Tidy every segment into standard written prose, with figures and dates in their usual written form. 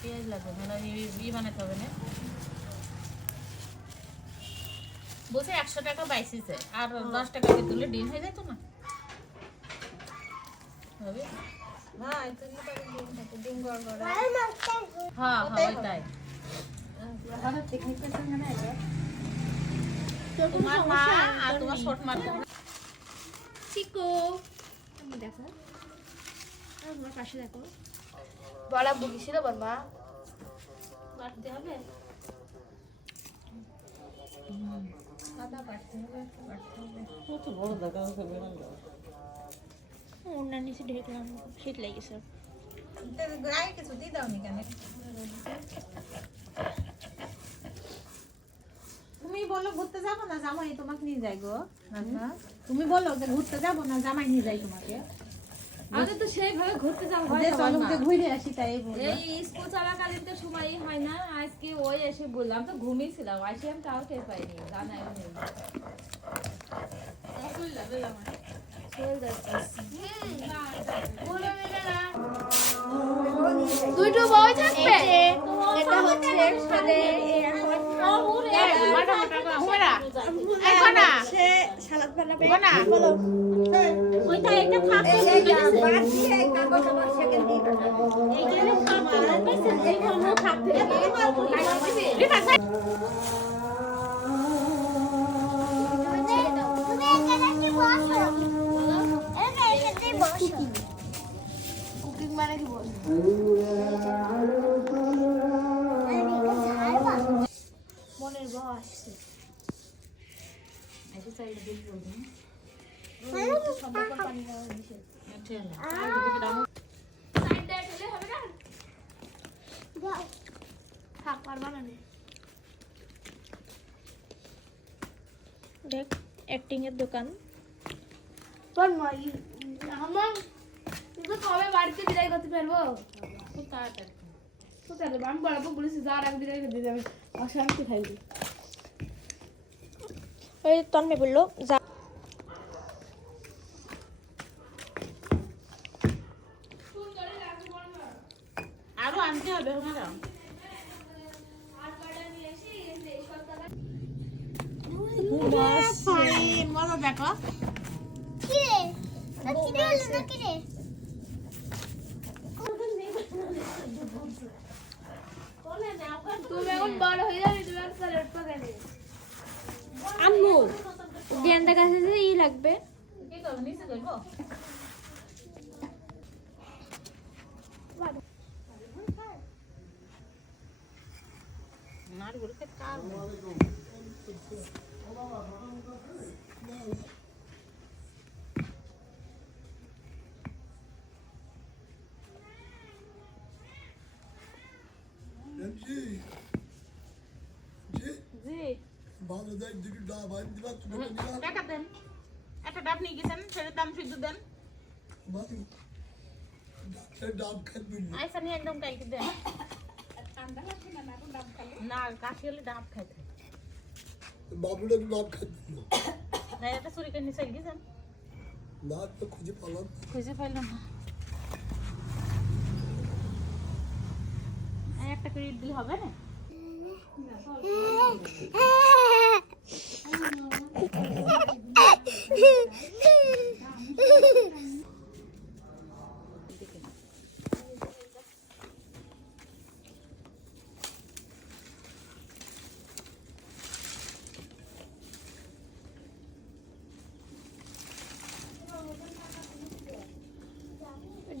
পেঁয়াজ লাগবে না, বানাতে হবে না। বলছে 100 টাকা বাইসিছে, আর 10 টাকা দিয়ে তুলে ডিম হয়ে যেত না? হবে ভাই তুমি তো ডিম গড় গড়। হ্যাঁ হ্যাঁ তাই। আমাদের টেকনিকের সঙ্গে না এটা তোমার মা আর তোমার ছোট মা চিকো তুমি দেখো, আর তোমার পাশে দেখো বড়া বুঝিছিল বর্মা বাটতে হবে। আদা বাটতে হবে, বাটতে হবে। কত বড় দেখা যাচ্ছে বেরোলো। ওনার নিচে ঢেকলাম, শীত লেগেছে। গায়ে কিছু দিয়ে দাও নি কেন? তুমি বলো ঘুরতে যাবো না, জামাই তোমাকে নিয়ে যাই গো। তুমি বলো যে ঘুরতে যাবো না, জামাই নিয়ে যাই তোমাকে। আমাদের তো সেইভাবে ঘুরতে যাওয়া হয় যে না চলো বাবা। যে ঘুরে আসি তাই বলবো। এই স্কুল চলাকালীন তো সময়ই হয় না। আজকে ওই এসে বললাম তো ঘুমিয়েছিলাম, আসি আমি তাও টের পাইনি, জানাই নেই। চল যাচ্ছি। দুটো বই থাকবে। এটা হচ্ছে সাদে সে সালাদ বানাবে। বলো ওইটা একটা ফাঁকা বাদ দিয়ে কাগজ আবার সেকেন্ড দিয়ে এইখানে ফাঁকা আছে, এইখানে থাকবে। কুকিং মানে কি বল? মনের বউ আসছে। এসে চাইলে দিই বলবি সম্পর্ক পানি খাওয়া হয়েছে। থাক পারবা না। দেখ অ্যাক্টিং এর দোকান। আমার কবে বাড়িতে বিদায় করতে পারবো? খুব তাড়াতাড়ি। কোথায় দেবো? আমি বরাবর বলেছি যার আগে বিদায় করে দিয়ে যাবে, অশান্তি খাইবে। ওই তন্মে বললো যা। আরো আনতে হবে ওনারা। মজা দেখো। তুমি এখন বড় হয়ে যাবে, তুমি আর স্যালাড পাকাবে। আম্মু গেন্দা গাছে যে ই লাগবে। কি করবো নিচে করবো? নারগুলোকে কার জি ভালো দেখ দুটো ডাব আনি দিবা তুমি টাকা দেন। একটা ডাব নিয়ে গেছেন, সেটার দাম শুধু দেন। ডাব খাবি আইসা নিয়ে একদম কালকে দেন। না কাশি হলে ডাব খাইতে। বাবুটা ডাব খাবি না এটা চুরি করে নিয়ে গেছেন, না তো খুঁজে পালাম খুঁজে পাইলাম না। একটা করে ইট দিলে হবে না?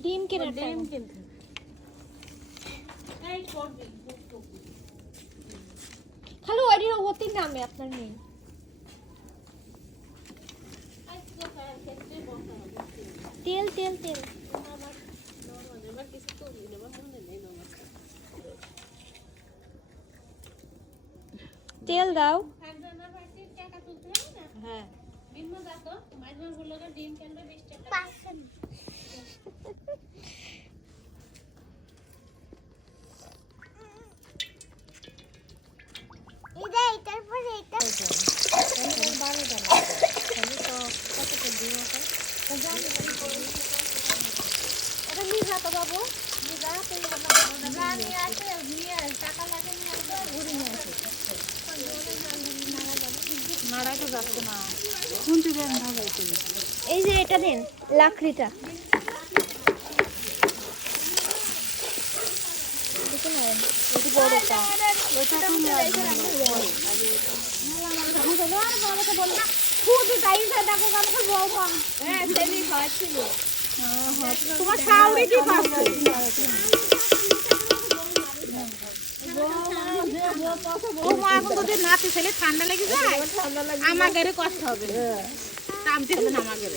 ডিম কেনার ডিম টাইম। কিনতে খালি ওইটির ওতির নামে আপনার নেই। তেল তেল তেল তেল দাও। হ্যাঁ এটা নিয়ে যা তো বাবু, নিয়ে যা তেল। যাচ্ছে না। এই যে এটা দেন লাকড়িটা দেখুন না এই বড়টা ওটা তো তোমার শাওরি কি পাচ্ছে? ও মা এখন যদি নাতে ছেলে ঠান্ডা লেগে যায় আমাদের কষ্ট হবে। টানতে হবে না আমাদের।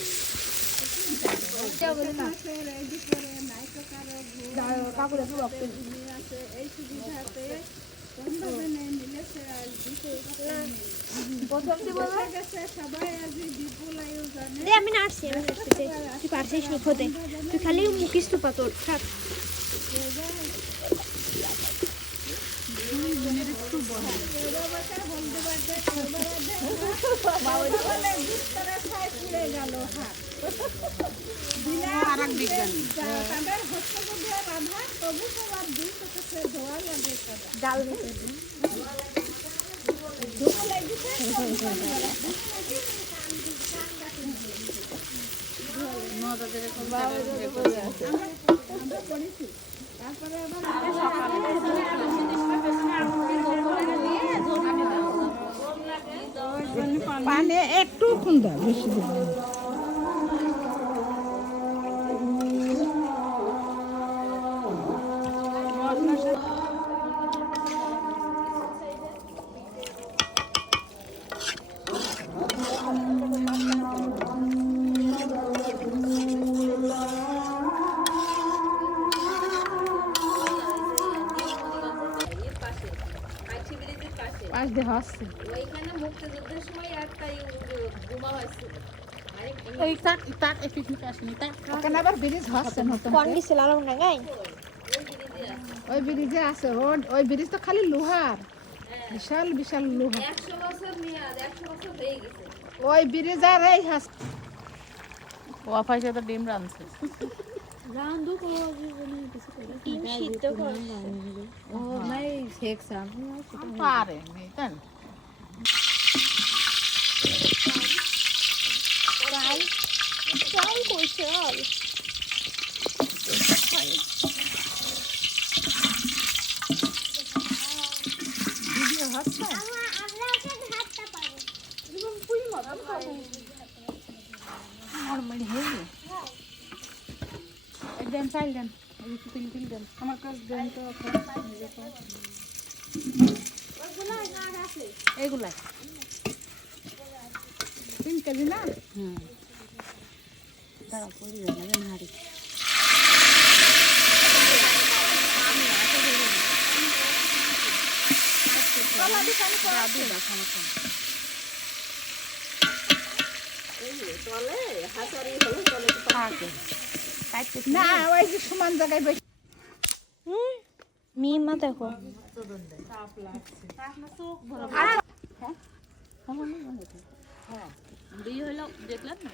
আমি নাচছি তুই পারছিস নি হতে তুই খালি মুখিস তো পাতর থাক পানি একটু খুন্দা বেশি দিবে। পাঁচ দিয়ে হচ্ছে ওইখানে মুক্তিযুদ্ধের সময় একটা বোমা হয়েছিল। এই তাক তাক এই পিকনিক আসেনি তাক ওখানে আবার ব্রিজ হচ্ছে নতুন কোন দিছিল আলো না গাই ওই ব্রিজে আছে ওই ব্রিজ তো খালি লোহার বিশাল বিশাল লোহা 100 বছর নিয়ে 100 বছর হয়ে গেছে। ওই ব্রিজ আর এই হাস ওয়াফাই সাথে ডিম রাঁধছে। টিম সিদ্ধ করছে ও নাই শেখসাম পারে মেয়েটান চাল চাল কই চাল ভিডিও হচ্ছে আমরা ওকে হাতটা পাবো এবং পুরি মত পাবো নরমালি হয়ে একদম চাইল দেন এই তিল তিল দেন আমার কাছে দেন তো এইগুলা 3 কেজি না দাঁড়া পড়ি যাবে না হাড়ি না ওই যে সমান জায়গায় বসে মিমা দেখো বিয়ে হলো দেখলেন না?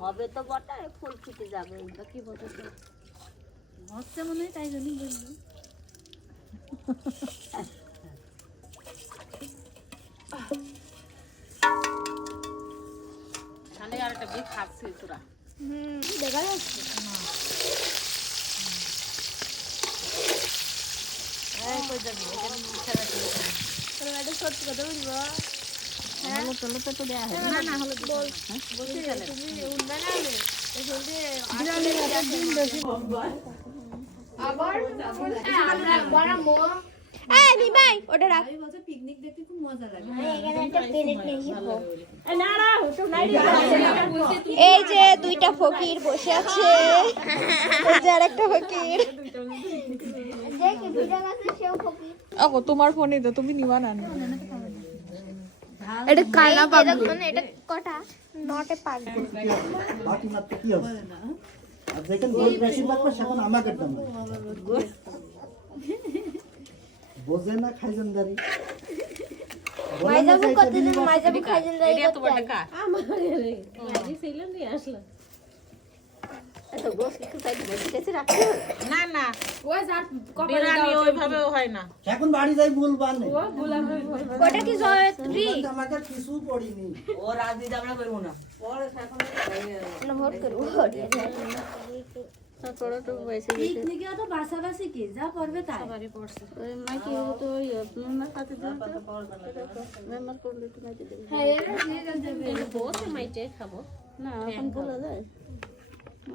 হবে তো বটা ফুল ফুটে যাবে কি বলতে হচ্ছে মনে হয় তাই জন্যই বললি তাহলে আর একটা বিয়ে খাচ্ছি তোরা। দেখা যাচ্ছে সত্যি কথা বলবো এই যে দুইটা ফকির বসে আছে এই যে আরেকটা ফকির তোমার ফোনে তো তুমি নিবা না এটা কালা বাবু এটা কটা নটে পাক বাকি মাত্র কি হবে আর যেখানে গোল বেশি লাগবে সেখানে আমাকে দাম বোঝে না খাইজনদারি মাইজাবু কতদিন মাইজাবু খাইছেন যাই এটা এত বড় টাকা আমার বাড়ি ছিল নিয়ে আসলাম এত গোস কি খাই বসে গেছে রাখতে না না ওই যার কপালে বিরিয়ানি ওইভাবেও হয় না এখন বাড়ি যাই বলবার নেই ওটা কি জয়ত্রী আমাকে কিছু পড়িনি ও রাজনীতি আমরা করবো না না ভোট করব ছোটটো বয়সে গেছে পিকনিকে তো বাসাবাসি কি যা করবে তাই সবারই পড়ছে ওই মাইকে তো ওই মেম্বার কাছে দিতে মেম্বার করলে তো মাইকে দেবে হ্যাঁ এটা বসে মাইটে খাবো না এখন বলা যায়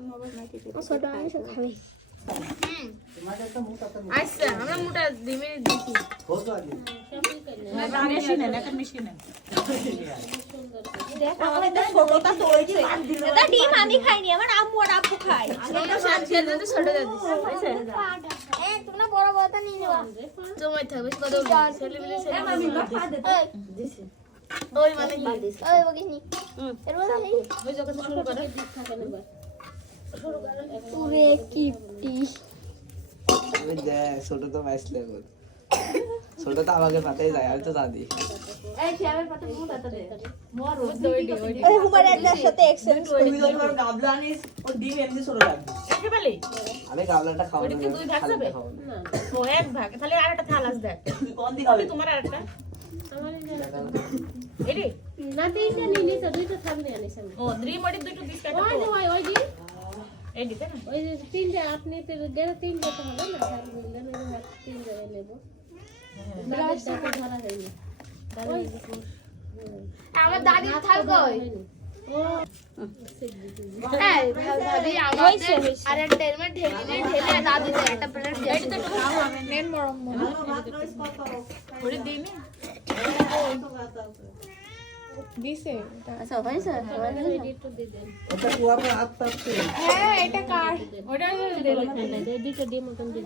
মোবাইল মাইকে দিতে ছোট আমি সব খাবি তোমাকে একটা মুখ আছে আচ্ছা আমরা মোটা ডিমে দিছি হতো আগে মেশিনে একটা মেশিনে ছোটটা তো ওই যে এটা ডিম আমি খাইনি আমার আম্মু আর আব্বু খায় আমরা শান্তি দিতে ছোট দিছি তোমরা বড় বড়টা নিয়ে নেবা জমাই থাকবে কত ছেলেবিলে দিছি ওই মানে কি ওই বগিনি এর বলে নেই ওই যখন শুরু করে পুরে কিপটি আমি দেখ ছোট তো বাইসলে ছোট তো আমাকে পাতাই যায় আমি তো জানি এই চেয়ারের পাতে মুখ আটা দে ওই হুমারের সাথে এক্সচেঞ্জ তুমি যখন আমার গাবলা আনিস ও ডিম এমনি ছোট লাগবে দেখে পেলি আমি গাবলাটা খাবো ওটা কি দুই ভাগ যাবে ও এক ভাগ তাহলে আরেকটা থালাস দেখ তুই কোন দিকে খাবি তোমার আরেকটা এডি না তিনটা নিলি তো দুইটা থামলে আনিস আমি ও দ্রি মডি দুটো দিস কাটা ওই যে ওই যে এডি তাই না ওই যে তিনটা আপনি তো দেড় তিনটা তো হবে না স্যার বললেন ওই তিনটা নেব ব্রাশ তো ধরা হয়নি ওই আমার দাদি থাল কই ও হ্যাঁ ভাবি আমাদের আর একটা এর ঢেলে দাদি একটা প্লেট দিয়ে এডি তো খাও আমি নেন মরম ওরে দিই নি আচ্ছা হইছে একটু দিয়ে দেন এটা কুয়াতে হাত পাচ্ছে হ্যাঁ এটা কার ওটা দুইটা দিয়ে মতন দিন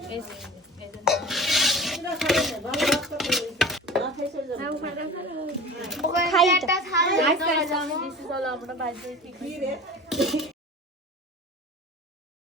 খাই একটা থাল চলো আমরা বাইরে